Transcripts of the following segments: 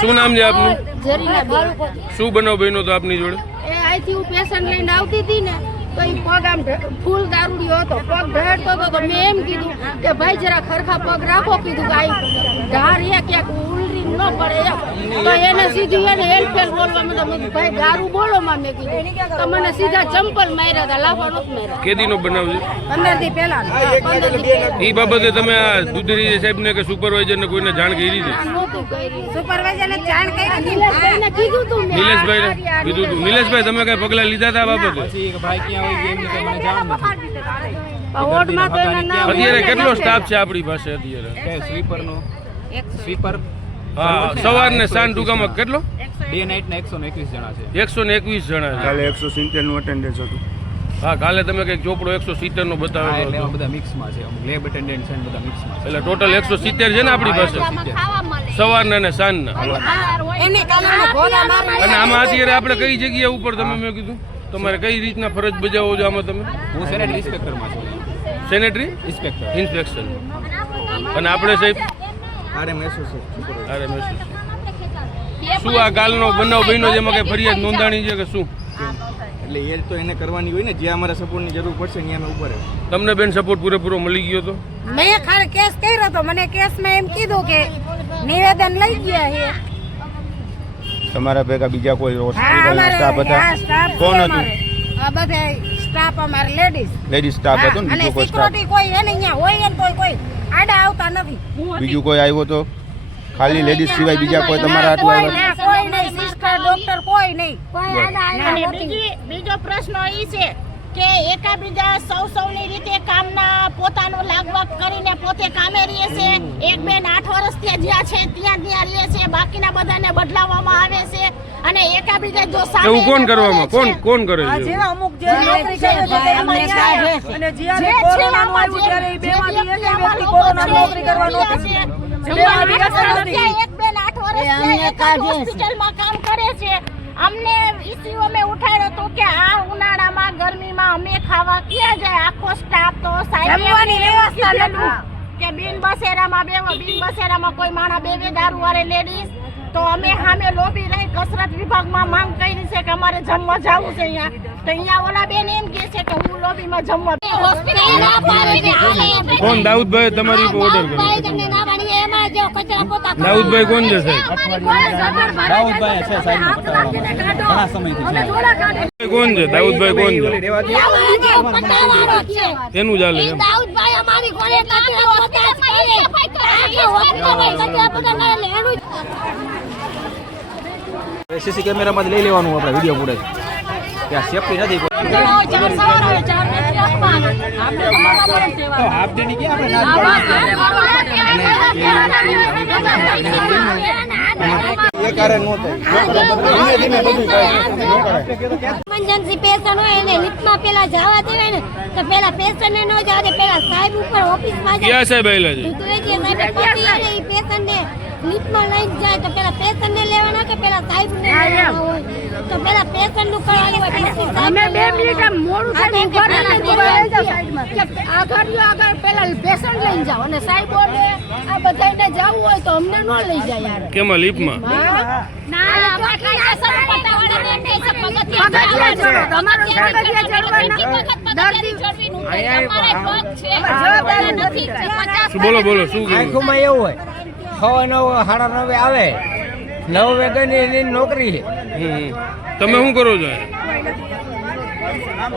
શું નામ છે આપનું? જરીનાબેન. શું બનાવ બન્યો તો આપની જોડે? એ અહીંથી હું પેશન્ટ લઈને આવતી હતી ને તો એ પગ આમ ફૂલ દારૂડિયો હતો, પગ ઢળતો હતો તો મેં એમ કીધું કે ભાઈ જરા ખરખા પગ રાખો, કીધું કે આ ધાર ક્યાંક ઉલરી ન પડે એમ. તો એને સીધી એને હેલ્પેલ બોલવા માંડ્યો. મેં કીધું ભાઈ દારૂ બોલો માં, મેં કીધું તો મને સીધા ચંપલ માર્યા હતા, લાફા નહોતા માર્યા. કેદીનો બનાવ છે? 15 દી પહેલા. એ બાબતે તમે આ દુધરી સાહેબને કે સુપરવાઇઝરને કોઈને જાણ કરી હતી? નહોતું કરી. સુપરવાઇઝરને જાણ કરી હતી. નિલેશભાઈને કીધું તું મેં. નિલેશભાઈને કીધું તું? નિલેશભાઈ તમે કઈ પગલા લીધા હતા આ બાબતે? અત્યારે કેટલો સ્ટાફ છે આપણી પાસે અત્યારે? સ્વીપર હા, સવાર ને સાંજ ટૂંકામાં કેટલો? ડે નાઇટ ના 121 જણા છે. 121 જણા છે. કાલે 170 નું અટેન્ડન્સ હતું. હા, કાલે તમે કઈક ચોપડો 170 નો બતાવેલો એટલે હતો. બધા મિક્સમાં છે, અમુક લેબ એટેન્ડન્ટ છે બધા મિક્સમાં છે. એટલે ટોટલ 170 છે ને આપણી પાસે, સવારના ને સાંજના. અને આમાં અત્યારે આપણે કઈ જગ્યા ઉપર તમે મેં કીધું તમારે કઈ રીતના ફરજ બજાવો છો આમાં તમે? હું સેનેટરી ઇન્સ્પેક્ટરમાં છું. Sanitary inspection. અને આપણે સાહેબ આરએમએસ RMS. શું આ કાલનો બનાવ બન્યો જેમાં કઈ ફરિયાદ નોંધાણી છે કે શું? એટલે એ તો એને કરવાની હોય ને, જ્યાં અમારે સપોર્ટની જરૂર પડશે ત્યાં અમે ઉભા રહેવું. તમને બેન સપોર્ટ પૂરેપૂરો મળી ગયો તો? મેં ખાલી કેસ કર્યો તો મને કેસમાં એમ કીધું કે નિવેદન લઈ ગયા છે. તમારા ભેગા બીજા કોઈ હોસ્પિટલના સ્ટાફ હતા? કોણ હતું? આ બધા સ્ટાફ અમારે લેડીઝ સ્ટાફ હતો ને? અને બીજો કોઈ સ્ટાફ? સિક્યુરિટી કોઈ એને અહીંયા હોય ને કોઈ આડા આવતા નથી. બીજું કોઈ આવ્યો તો? ખાલી લેડીઝ સિવાય બીજા કોઈ તમારા હાટુ આવ્યા? કોઈ નહીં, સિસ્ટર ડોક્ટર કોઈ નહીં. બીજો પ્રશ્ન એ છે કે એકાબીજા સૌની રીતે કામના પોતાનું લાગવગ કરીને પોતે કામે રહે છે. એક બેન 8 વર્ષથી જ્યાં છે ત્યાં રહે છે, બાકીના બધાને બદલાવવામાં આવે છે. અને એકાબીજા જો સામે એવું કોણ કરવામાં કોણ કરે છે? જેવા અમુક જે નોકરી કરે છે તેમાં આવે અને જ્યારે કોરોનાનું આવ્યું ત્યારે એ બેમાંથી એક વ્યક્તિ કોરોના નોકરી કરવા નહોતી. એક બેન 8 વર્ષથી હોસ્પિટલમાં કામ કરે છે. અમને ઇસ્યુ અમે ઉઠાડ્યો તો કે આ ઉનાળામાં ગરમીમાં અમે ખાવા ક્યાં જાય? આખો સ્ટાફ તો જમવાની વ્યવસ્થા નથી કે બિન બસેરામાં કોઈ માણા બે દારૂ વાળે લેડીઝ. તો અમે સામે લોબી રહી કસરત વિભાગમાં માંગ કરી છે કે અમારે જમવા જવું છે અહીંયા. તો અહીંયા ઓલા બેન એમ કહે છે કે હું લોબીમાં જમવા. કોણ? દાઉદભાઈ તમારી ઉપર ઓર્ડર કર્યો? દાઉદભાઈ કોણ છે સાહેબ? દાઉદભાઈ છે સાહેબ ઘણા સમયથી. કોણ છે દાઉદભાઈ? કોણ છે? એનું ચાલે એમ? સીસી કેમેરામાંથી લઈ લેવાનું આપણે વિડીયો ફૂટેજ. ત્યાં સેફટી નથી. હાફ ડે ની ક્યાં ઇમરજન્સી પેશન્ટ હોય એને લિફ્ટમાં પેલા જવા દેવાય ને, તો પેલા પેશન્ટને ન જવા દે, પેલા સાહેબ ઉપર ઓફિસમાં ક્યાં સાહેબ આવેલા છે? એ પેશન્ટને લિફ્ટમાં લઈને જાય તો પેલા પેશન્ટને લેવાના કે પેલા સાહેબને લેવાના હોય? તો પેલા પેશન્ટનું કરવાનું હોય. અમે 2 મિનિટ આમ મોડું થઈને ઉભા રહીને આગળ પેલા પેશન્ટ લઈને જાઓ અને સાહેબ બોલે આ બધાને જવું હોય તો અમને ન લઈ જાય યાર. કેમાં લિફ્ટમાં? બોલો શું આંખોમાં એવું હોય 6 9 9:30 આવે 9 વાગ્યાની એની નોકરી છે. તમે શું કરો છો?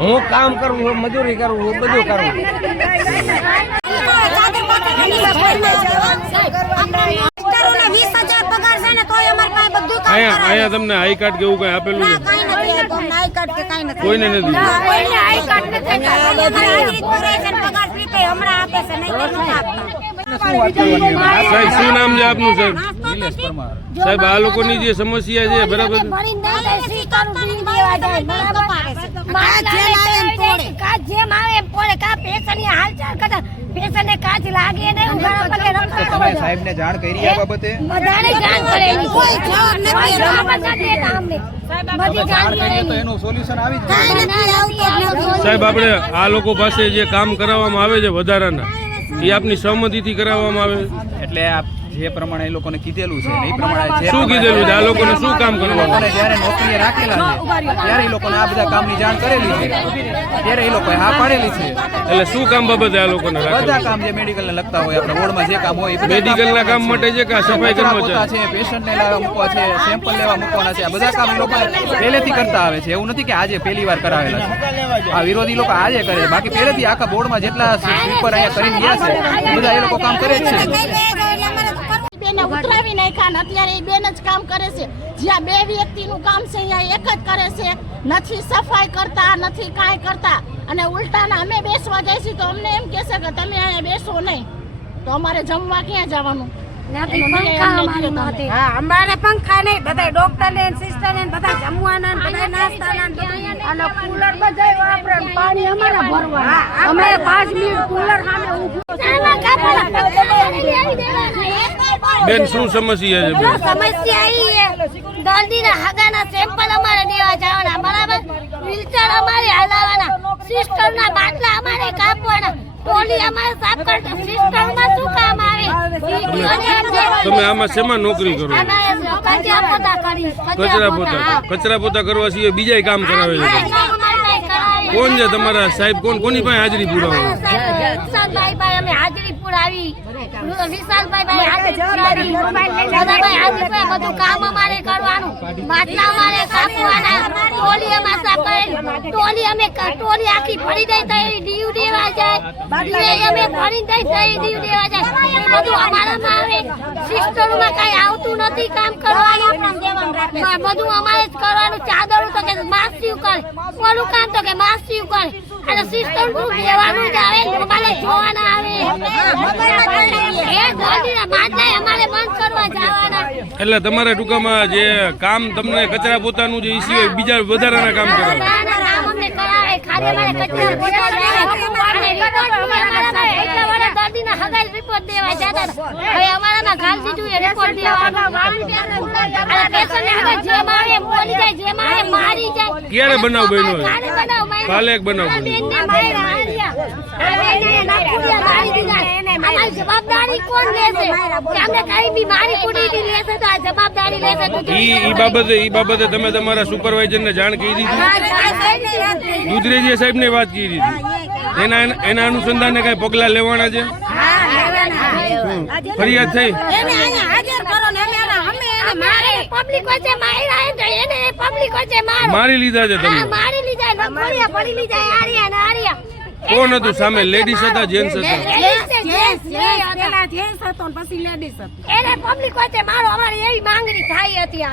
હું કામ કરું છું, મજૂરી કરું છું, બધું કરું. અહીંયા તમને આઈ કાર્ડ કે એવું કઈ આપેલું છે? કોઈને નથી. સાહેબ શું નામ છે આપનું સાહેબ? સાહેબ આ લોકોની જે સમસ્યા છે બરાબર સાહેબને જાણ કરી આ બાબતે? એનું સોલ્યુશન આવી જ સાહેબ આપણે આ લોકો પાસે જે કામ કરાવવામાં આવે છે વધારાના એ આપની સહમતિથી કરાવવામાં આવે છે? એટલે આ જે પ્રમાણે એ લોકોને કીધેલું છે ને એ પ્રમાણે જે શું કીધેલું છે? આ લોકોને શું કામ કરવાનું? લોકોને જ્યારે નોકરીએ રાખેલા છે ત્યારે એ લોકોને આ બધા કામની જાણ કરેલી છે, ત્યારે એ લોકોએ હા પાડેલી છે. એટલે શું કામ બાબતે આ લોકોને બધા રાખેલા? કામ જે મેડિકલને લગતા હોય, આપણે વોર્ડમાં જે કામ હોય, મેડિકલના કામ માટે છે કે આ સફાઈ પોતા કર્મચારી? છે, પેશન્ટને લાવવા મૂકવા છે, સેમ્પલ લેવા મૂકવાના છે, આ બધા કામ એ લોકો પહેલેથી કરતા આવે છે. એવું નથી કે આજે પહેલી વાર કરાવેલા છે. આ વિરોધી લોકો આજે કરે છે, બાકી પહેલેથી આખા બોર્ડમાં જેટલા સ્વીપર અહીંયા કરીને ગયા છે બધા એ લોકો કામ કરે જ છે. બેને ઉતરાવી નાખ્યા ને અત્યારે એ બેન જ કામ કરે છે. જ્યાં બે વ્યક્તિનું કામ છે અહીંયા એક જ કરે છે, નથી સફાઈ કરતા, નથી કાંઈ કરતા. અને ઉલટાના અમે બેસવા જઈશું તો અમને એમ કહેશે કે તમે અહીંયા બેસો નહીં, તો અમારે જમવા ક્યાં જવાનું? હા, અમારે પંખા નહીં, બધા ડોક્ટર ને સિસ્ટર ને બધા જમવાના ને બધા નાસ્તાના ને અને કુલર બધા વાપરે, પાણી અમારા ભરવા. અમે 5 મિનિટ કુલર સામે ઊભું બેન શું સમસ્યા છે બેન? સમસ્યા ઈ છે દર્દીના હાગાના સેમ્પલ અમારે દેવા જવાના, બરાબર? વ્હીલચેર અમારે હલાવવાના, સિસ્ટરના બાટલા અમારે કાપવાના, ટોલી અમારે સાફ કરતા. સિસ્ટરમાં શું કામ આવે? તમે આમાં શેમાં નોકરી કરો? કચરા પોતા કરી, કચરા પોતા કરવા સિવાય બીજા કામ કરાવે છે? કોણ છે તમારા સાહેબ? કોની પાસે હાજરી પુરાવો? વિશાલભાઈ અમે હાજરી પુરાવી, વિશાલભાઈ હાજરી પુરાવી, દાદાભાઈ હાજરી પુરાવી. બધું કામ અમારે કરવાનું, બાટલા અમારે કાપવાના, ટોલી અમારે સાફ કરેલી, ટોલી અમે ટોલી આખી ભરી દઈ તો એ દીવ દેવા જાય, દીવે અમે ભરી દઈ તો એ દીવ દેવા જાય. એ બધું અમારામાં આવે. સિસ્ટરમાં કઈ આવતું નથી કામ કરવાનું, બધું અમારે જ કરવાનું. ચાદરો તો કે માસ્યું કરે, ઓલું કામ તો કે માસ્યું કરે, અને સિસ્ટમ નું દેવાનું જ આવે, અમારે જોવાના આવે. એ દર્દીના બાટલા અમારે બંધ કરવા જવાના. એટલે તમારા ટૂંકામાં જે કામ તમને કચરા પોતાનું જે સિવાય બીજા વધારાના કામ કરાવે? કામ અમને કરાવે, ખાલી અમારે કચરા પોતા અને રિપોર્ટ અમારામાં એટલા વાળા દર્દીના હગાઈ રિપોર્ટ દેવા જતા હતા. હવે અમારામાં ગાલ દીધું એ રિપોર્ટ દેવા અને પેશન્ટને હગાઈ જેમ આવે એમ બોલી જાય, જેમ આવે મારી જાય. ક્યારે બનાવ બન્યો છે? કાલે બનાવ બન્યો. કાલે એક બનાવ બન્યો. બેનને માર્યા, આ બેનને નાખુડિયા મારી દીધા. અમારી જવાબદારી કોણ લેશે? કે અમને કઈ બી મારી કુડી લેશે તો આ જવાબદારી લેશે તો ઈ બાબતે તમે તમારા સુપરવાઇઝર ને જાણ કરી દીધી? દુધરેજીયા સાહેબ ને વાત કરી દીધી? એના અનુસંધાને કઈ પગલા લેવાના છે? ફરિયાદ થઈ? પબ્લિક વચ્ચે માર્યા તો એને પબ્લિક વચ્ચે મારી લીધા છે તમે? મારી લીધા, લખોડિયા પડી લીધા. આર્યા ને આર્યા. કોણ હતું સામે? લેડીઝ હતા, જેન્ટ્સ હતા? એને પબ્લિક વચ્ચે મારો, અમારી એવી માંગણી થાય હતી.